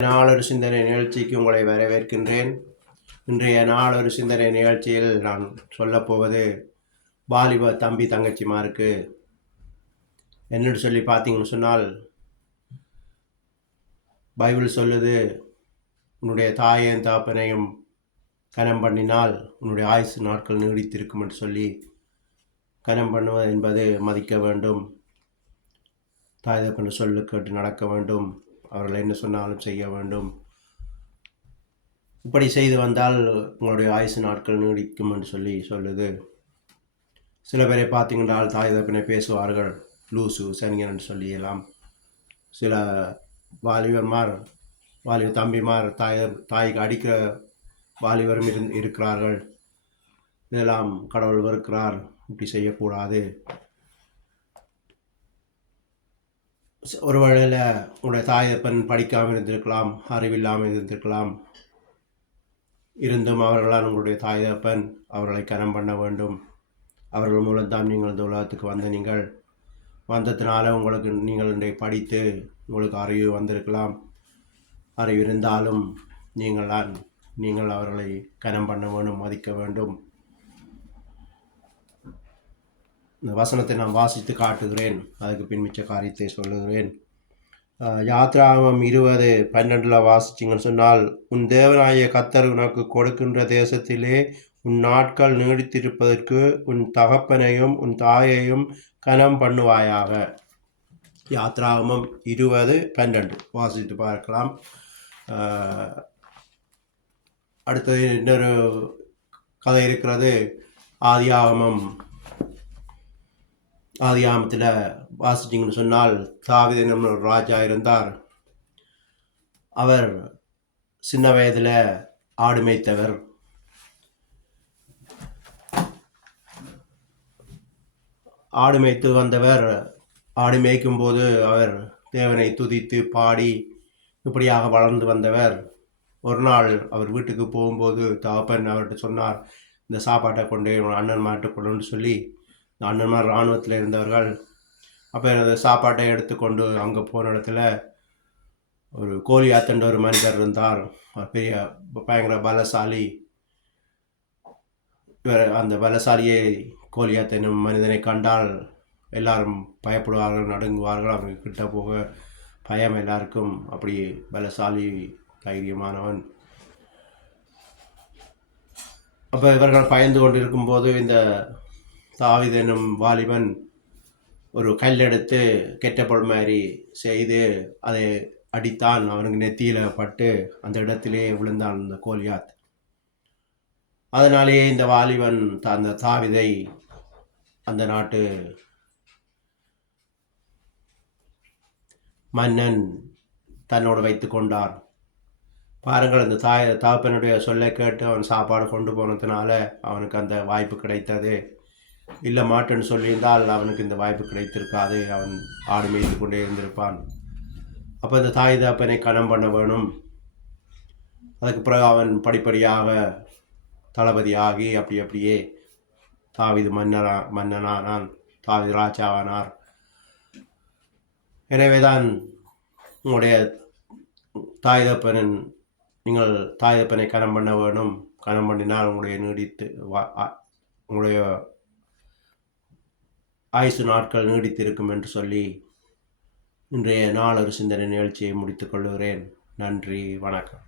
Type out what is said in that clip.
நாளொரு சிந்தனை நிகழ்ச்சிக்கு உங்களை வரவேற்கின்றேன். இன்றைய நாளொரு சிந்தனை நிகழ்ச்சியில் நான் சொல்லப்போவது வாலிப தம்பி தங்கச்சிமாருக்கு என்னென்னு சொல்லி பார்த்தீங்கன்னு சொன்னால், பைபிள் சொல்லுது, உன்னுடைய தாயையும் தாப்பனையும் கனம் பண்ணினால் உன்னுடைய ஆயுசு நாட்கள் நீடித்திருக்கும் என்று சொல்லி, கனம் பண்ணுவது என்பது மதிக்க வேண்டும், தாய் தகப்பன் சொல்லு கேட்டு நடக்க வேண்டும், அவர்கள் என்ன சொன்னாலும் செய்ய வேண்டும். இப்படி செய்து வந்தால் உங்களுடைய ஆயுசு நாட்கள் நீடிக்கும் என்று சொல்லி சொல்லுது. சில பேரை பார்த்தீங்கன்றால் தாய் தகப்பனை பேசுவார்கள், லூசு சனியன் என்று சொல்லியெல்லாம். சில வாலிப தம்பிமார் தாய்க்கு அடிக்கிற வாலிபரும் இருக்கிறார்கள். இதெல்லாம் கடவுள் வெறுக்கிறார், இப்படி செய்யக்கூடாது. ஒரு வேளையில் உங்களுடைய தாயப்பன் படிக்காமல் இருந்திருக்கலாம், அறிவில்லாமல் இருந்திருக்கலாம். இருந்தும் அவர்களால் உங்களுடைய தாயப்பன் அவர்களை கனம் பண்ண வேண்டும். அவர்கள் மூலம்தான் நீங்கள் இந்த உலகத்துக்கு நீங்கள் வந்ததுனால நீங்கள் இன்றை படித்து உங்களுக்கு அறிவு வந்திருக்கலாம். அறிவு இருந்தாலும் நீங்கள் அவர்களை கனம் பண்ண வேண்டும், மதிக்க வேண்டும். இந்த வசனத்தை நான் வாசித்து காட்டுகிறேன், அதுக்கு பின் மிச்ச காரியத்தை சொல்லுகிறேன். யாத்ராகமம் 20:12 வாசிச்சிங்கன்னு சொன்னால், உன் தேவனாகிய கர்த்தர் உனக்கு கொடுக்கின்ற தேசத்திலே உன் நாட்கள் நீடித்திருப்பதற்கு உன் தகப்பனையும் உன் தாயையும் கனம் பண்ணுவாயாக. யாத்ராகமம் 20:12 வாசித்து பார்க்கலாம். அடுத்தது இன்னொரு கதை இருக்கிறது. ஆதியாகமத்தில் வாசிச்சிங்கன்னு சொன்னால், தாவீது என்னும் ஒரு ராஜா இருந்தார். அவர் சின்ன வயதில் ஆடு மேய்த்தவர். ஆடு மேய்த்து வந்தவர் ஆடு மேய்க்கும் போது அவர் தேவனை துதித்து பாடி இப்படியாக வளர்ந்து வந்தவர். ஒரு நாள் அவர் வீட்டுக்கு போகும்போது தகப்பன் அவர்கிட்ட சொன்னார், இந்த சாப்பாட்டை கொண்டு அண்ணன் மாட்டை கொண்டு சொல்லி. இந்த அண்ணன்மார் இராணுவத்தில் இருந்தவர்கள். அப்போ அந்த சாப்பாட்டை எடுத்துக்கொண்டு அங்கே போன இடத்துல ஒரு கோலியாத்தன்ற ஒரு மனிதர் இருந்தார். பெரிய பயங்கர பலசாலி. அந்த பலசாலியை கோலியாத் என்னும் மனிதனை கண்டால் எல்லாரும் பயப்படுவார்கள், நடுங்குவார்கள். அவங்க கிட்ட போக பயம் எல்லாருக்கும். அப்படி பலசாலி, தைரியமானவன். அப்போ இவர்கள் பயந்து கொண்டு இருக்கும்போது இந்த தாவீது என்னும் வாலிபன் ஒரு கல் எடுத்து கெட்டப்பொல் மாதிரி செய்து அதை அடித்தான். அவனுக்கு நெத்தியில் பட்டு அந்த இடத்திலே விழுந்தான் இந்த கோலியாத். அதனாலேயே இந்த வாலிபன் அந்த தாவீதை அந்த நாட்டு மன்னன் தன்னோடு வைத்து கொண்டார். பாருங்கள், அந்த தகப்பனுடைய சொல்லை கேட்டு அவன் சாப்பாடு கொண்டு போனதுனால அவனுக்கு அந்த வாய்ப்பு கிடைத்தது. இல்லை மாட்டேன்னு சொல்லியிருந்தால் அவனுக்கு இந்த வாய்ப்பு கிடைத்திருக்காது. அவன் ஆடு மேய்த்து கொண்டே இருந்திருப்பான். அப்போ இந்த தாய் தகப்பனை கனம் பண்ண வேணும். அதுக்கு பிறகு அவன் படிப்படியாக தளபதியாகி அப்படியே தாவீது மன்னனானான், தாவீது ராஜாவானார். எனவேதான் உங்களுடைய நீங்கள் தாய் தகப்பனை கனம் பண்ண வேணும். கனம் பண்ணினால் உங்களுடைய ஆயுசு நாட்கள் நீடித்திருக்கும் என்று சொல்லி இன்றைய நாளொரு சிந்தனை நிகழ்ச்சியை முடித்துக் கொள்கிறேன். நன்றி, வணக்கம்.